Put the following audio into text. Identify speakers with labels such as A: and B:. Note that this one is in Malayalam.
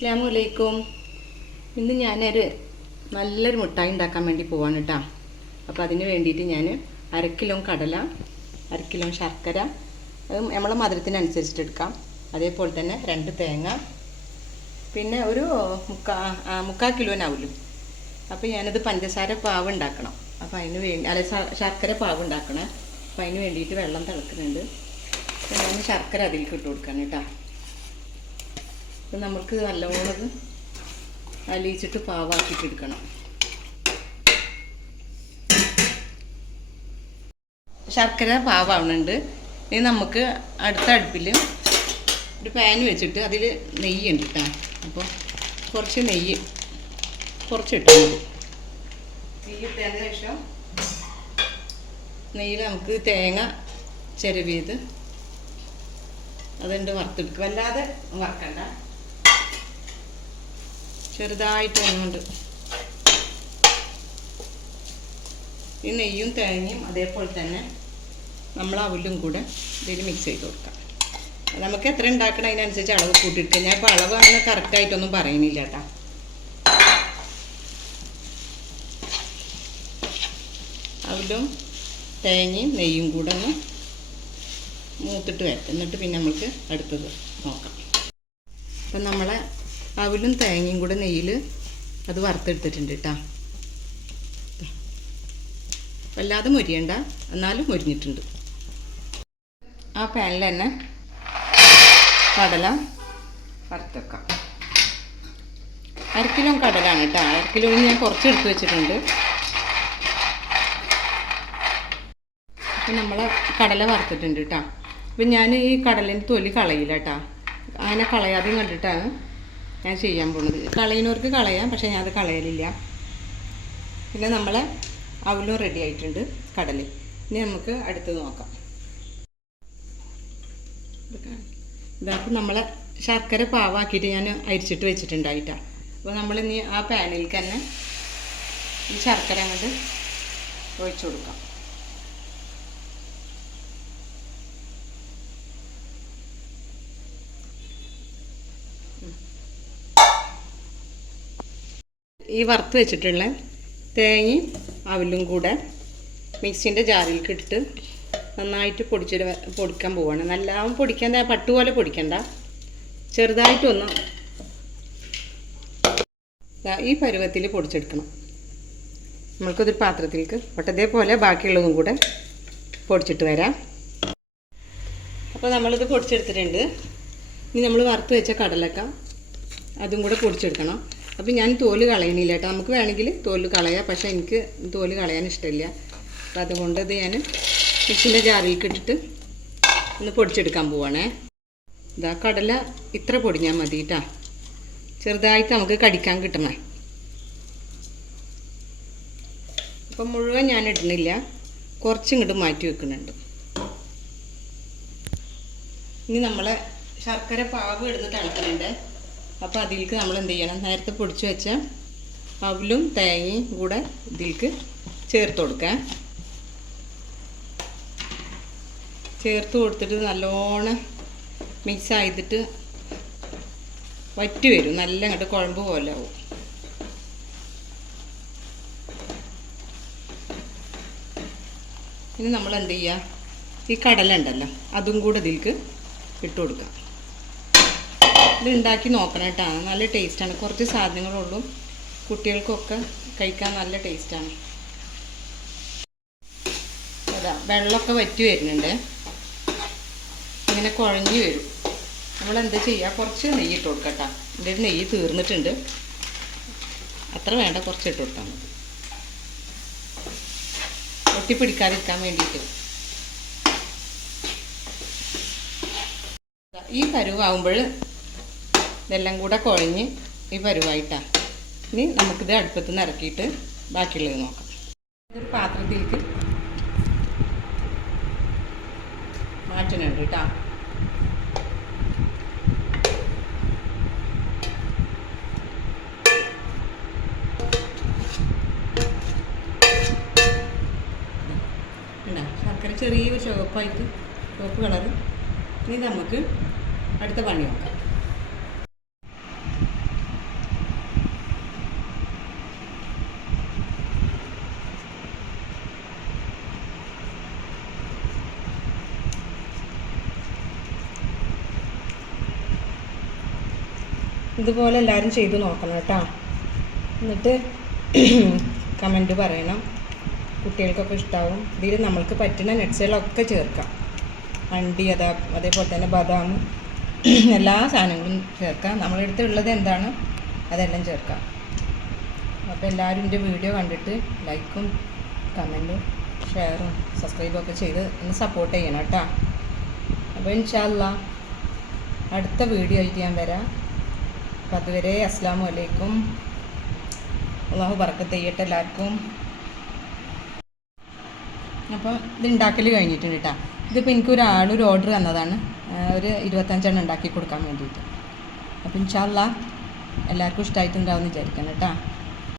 A: അസ്സാം വലൈക്കും ഇന്ന് ഞാനൊരു നല്ലൊരു മിഠായി ഉണ്ടാക്കാൻ വേണ്ടി പോവാണ് കേട്ടോ അപ്പോൾ അതിന് വേണ്ടിയിട്ട് ഞാൻ അര കിലോ കടല അര കിലോ ശർക്കര അത് നമ്മളെ മധുരത്തിനനുസരിച്ചിട്ട് എടുക്കാം. അതേപോലെ തന്നെ രണ്ട് തേങ്ങ പിന്നെ ഒരു മുക്കാ മുക്കാൽ കിലോനാവില്ലും അപ്പോൾ ഞാനത് പഞ്ചസാര പാവ് ഉണ്ടാക്കണം. അപ്പോൾ അതിന് വേണ്ടി അല്ല ശർക്കര പാവ് ഉണ്ടാക്കണം. അപ്പോൾ അതിന് വേണ്ടിയിട്ട് വെള്ളം തിളക്കുന്നുണ്ട്. ഞാൻ ശർക്കര അതിലേക്ക് ഇട്ട് കൊടുക്കണം കേട്ടോ നമുക്ക് നല്ലവണ്ണം അലിയിച്ചിട്ട് പാവാക്കിയിട്ട് എടുക്കണം. ശർക്കര പാവാവുന്നുണ്ട് ഇനി നമുക്ക് അടുത്ത അടുപ്പിൽ ഒരു പാൻ വെച്ചിട്ട് അതിൽ നെയ്യ് ഉണ്ട് കേട്ടോ അപ്പോൾ കുറച്ച് നെയ്യ് കുറച്ച് ഇട്ടാൽ മതി. നെയ്യ് ഇട്ടതിന് ശേഷം നെയ്യിൽ നമുക്ക് തേങ്ങ ചിരവിയത് അതുണ്ട് വറുത്തെടുക്കും? അല്ലാതെ വറക്കണ്ട. ചെറുതായിട്ട് ഒന്നുണ്ട് ഈ നെയ്യും തേങ്ങയും അതേപോലെ തന്നെ നമ്മൾ അവലും കൂടെ ഇതിൽ മിക്സ് ചെയ്ത് കൊടുക്കാം. നമുക്ക് എത്ര ഉണ്ടാക്കണം അതിനനുസരിച്ച് അളവ് കൂട്ടിയിട്ട് ഞാൻ ഇപ്പോൾ അളവ് അങ്ങനെ കറക്റ്റായിട്ടൊന്നും പറയുന്നില്ല കേട്ടോ. അവലും തേങ്ങയും നെയ്യും കൂടെ ഒന്ന് മൂത്തിട്ട് വരട്ടെ. എന്നിട്ട് പിന്നെ നമുക്ക് അടുത്തത് നോക്കാം. അപ്പം നമ്മളെ അവലും തേങ്ങയും കൂടെ നെയ്യിൽ അത് വറുത്തെടുത്തിട്ടുണ്ട് കേട്ടോ വല്ലാതെ മുരിയണ്ട. എന്നാലും മുരിഞ്ഞിട്ടുണ്ട്. ആ പാനിൽ തന്നെ കടല വറുത്തേക്കാം അരക്കിലോ കിലോ കടലാണ് കേട്ടോ അരക്കിലോ കിലോ ഞാൻ കുറച്ച് എടുത്ത് വെച്ചിട്ടുണ്ട്. അപ്പം നമ്മൾ കടല വറുത്തിട്ടുണ്ട് കേട്ടോ അപ്പം ഞാൻ ഈ കടലിന്റെ തൊലി കളയില്ല കേട്ടോ അങ്ങനെ കളയാതെയും കണ്ടിട്ടാണ് ഞാൻ ചെയ്യാൻ പോണത്. കളയുന്നവർക്ക് കളയാം പക്ഷേ ഞാനത് കളയലില്ല. പിന്നെ നമ്മളെ അവലും റെഡി ആയിട്ടുണ്ട് കടൽ ഇനി നമുക്ക് അടുത്ത് നോക്കാം. ഇതാക്കും നമ്മളെ ശർക്കര പാവാക്കിയിട്ട് ഞാൻ അരിച്ചിട്ട് വെച്ചിട്ടുണ്ടായിട്ടാ. അപ്പോൾ നമ്മളിനി ആ പാനിൽ തന്നെ ഈ ശർക്കര അങ്ങോട്ട് ഒഴിച്ചു കൊടുക്കാം. ഈ വറുത്ത് വെച്ചിട്ടുള്ള തേങ്ങയും അവലും കൂടെ മിക്സിന്റെ ജാറിലേക്ക് ഇട്ടിട്ട് നന്നായിട്ട് പൊടിച്ചിട്ട് പൊടിക്കാൻ പോവാണ്. നല്ലവണ്ണം പൊടിക്കാൻ പട്ട് പോലെ പൊടിക്കണ്ട. ചെറുതായിട്ടൊന്ന് ഈ പരുവത്തിൽ പൊടിച്ചെടുക്കണം. നമ്മൾക്കൊരു പാത്രത്തിലേക്ക് ഒട്ട് ഇതേപോലെ ബാക്കിയുള്ളതും കൂടെ പൊടിച്ചിട്ട് വരാം. അപ്പോൾ നമ്മളിത് പൊടിച്ചെടുത്തിട്ടുണ്ട്. ഇനി നമ്മൾ വറുത്ത് വെച്ച കടലക്ക അതും കൂടെ പൊടിച്ചെടുക്കണം. അപ്പോൾ ഞാൻ തോൽ കളയണില്ല കേട്ടോ നമുക്ക് വേണമെങ്കിൽ തോൽ കളയാം. പക്ഷേ എനിക്ക് തോൽ കളയാൻ ഇഷ്ടമില്ല. അപ്പോൾ അതുകൊണ്ട് ഇത് ഞാൻ മിക്സിന്റെ ജാറിലേക്ക് ഇട്ടിട്ട് ഒന്ന് പൊടിച്ചെടുക്കാൻ പോവാണേ. ഇതാ കടല ഇത്ര പൊടിഞ്ഞാൽ മതി കേട്ടോ ചെറുതായിട്ട് നമുക്ക് കടിക്കാൻ കിട്ടണേ. അപ്പം മുഴുവൻ ഞാൻ ഇടണില്ല കുറച്ചിങ്ങോട്ട് മാറ്റി വെക്കുന്നുണ്ട്. ഇനി നമ്മളെ ശർക്കര പാവ് ഇടുന്ന് തിളക്കുന്നുണ്ട് അപ്പോൾ അതിലേക്ക് നമ്മൾ എന്ത് ചെയ്യണം? നേരത്തെ പൊടിച്ച് വെച്ച അവലും തേങ്ങയും കൂടെ ഇതിലേക്ക് ചേർത്ത് കൊടുക്കാം. ചേർത്ത് കൊടുത്തിട്ട് നല്ലോണം മിക്സ് ആയിട്ട് വറ്റി വരും. നല്ല അങ്ങോട്ട് കുഴമ്പ് പോലെ ആവും. ഇനി നമ്മൾ എന്ത് ചെയ്യുക ഈ കടല ഉണ്ടല്ലോ അതും കൂടെ ഇതിലേക്ക് ഇട്ട് കൊടുക്കാം. ഇത് ഉണ്ടാക്കി നോക്കണം കേട്ടോ. നല്ല ടേസ്റ്റാണ് കുറച്ച് സാധനങ്ങളുള്ളൂ. കുട്ടികൾക്കൊക്കെ കഴിക്കാൻ നല്ല ടേസ്റ്റാണ് അതാ വെള്ളമൊക്കെ വറ്റി വരുന്നുണ്ട്. ഇങ്ങനെ കുഴഞ്ഞു വരും. നമ്മളെന്താ ചെയ്യുക കുറച്ച് നെയ്യ് ഇട്ട് കൊടുക്കട്ടോ ഇതിൽ നെയ്യ് തീർന്നിട്ടുണ്ട്. അത്ര വേണ്ട കുറച്ച് ഇട്ട് കൊടുത്താൽ മതി. ഒട്ടിപ്പിടിക്കാതിരിക്കാൻ വേണ്ടിയിട്ട്. ഈ പരുവാകുമ്പോൾ ഇതെല്ലാം കൂടെ കുഴഞ്ഞ് ഈ പരുവായിട്ടാണ് ഇനി നമുക്കിത് അടുപ്പത്ത് നിന്ന് ഇറക്കിയിട്ട് ബാക്കിയുള്ളത് നോക്കാം. ഇതൊരു പാത്രത്തിലേക്ക് മാറ്റുന്നുണ്ട് കേട്ടോ. ശർക്കര ചെറിയ ചുവപ്പായിട്ട് ചുവപ്പ് കളറ്. ഇനി നമുക്ക് അടുത്ത പണി നോക്കാം. ഇതുപോലെ എല്ലാവരും ചെയ്ത് നോക്കണം കേട്ടോ. എന്നിട്ട് കമന്റ് പറയണം. കുട്ടികൾക്കൊക്കെ ഇഷ്ടാവും. ഇതിൽ നമ്മൾക്ക് പറ്റുന്ന നട്സുകളൊക്കെ ചേർക്കാം. അണ്ടി അതാ അതേപോലെ തന്നെ ബദാം എല്ലാ സാധനങ്ങളും ചേർക്കാം. നമ്മളെ അടുത്തുള്ളത് എന്താണ്? അതെല്ലാം ചേർക്കാം. അപ്പോൾ എല്ലാവരും എന്റെ വീഡിയോ കണ്ടിട്ട് ലൈക്കും കമന്റും ഷെയറും സബ്സ്ക്രൈബും ഒക്കെ ചെയ്ത് ഒന്ന് സപ്പോർട്ട് ചെയ്യണം കേട്ടോ. അപ്പോൾ ഇൻഷാല്ല അടുത്ത വീഡിയോ ആയിട്ട് ഞാൻ വരാം. അപ്പം അതുവരെ അസ്സാം വലൈക്കും അള്ളാഹു പറക്കത്ത് ചെയ്യട്ടെ എല്ലാവർക്കും. അപ്പോൾ ഇത് ഉണ്ടാക്കൽ കഴിഞ്ഞിട്ടുണ്ട് കേട്ടോ ഇതിപ്പോൾ എനിക്ക് ഒരാളൊരു ഓർഡർ തന്നതാണ്. ഒരു ഇരുപത്തഞ്ചെണ്ണം ഉണ്ടാക്കി കൊടുക്കാൻ വേണ്ടിയിട്ട്. അപ്പം ഇൻഷാല്ല എല്ലാവർക്കും ഇഷ്ടമായിട്ടുണ്ടാവും എന്ന് വിചാരിക്കണം കേട്ടോ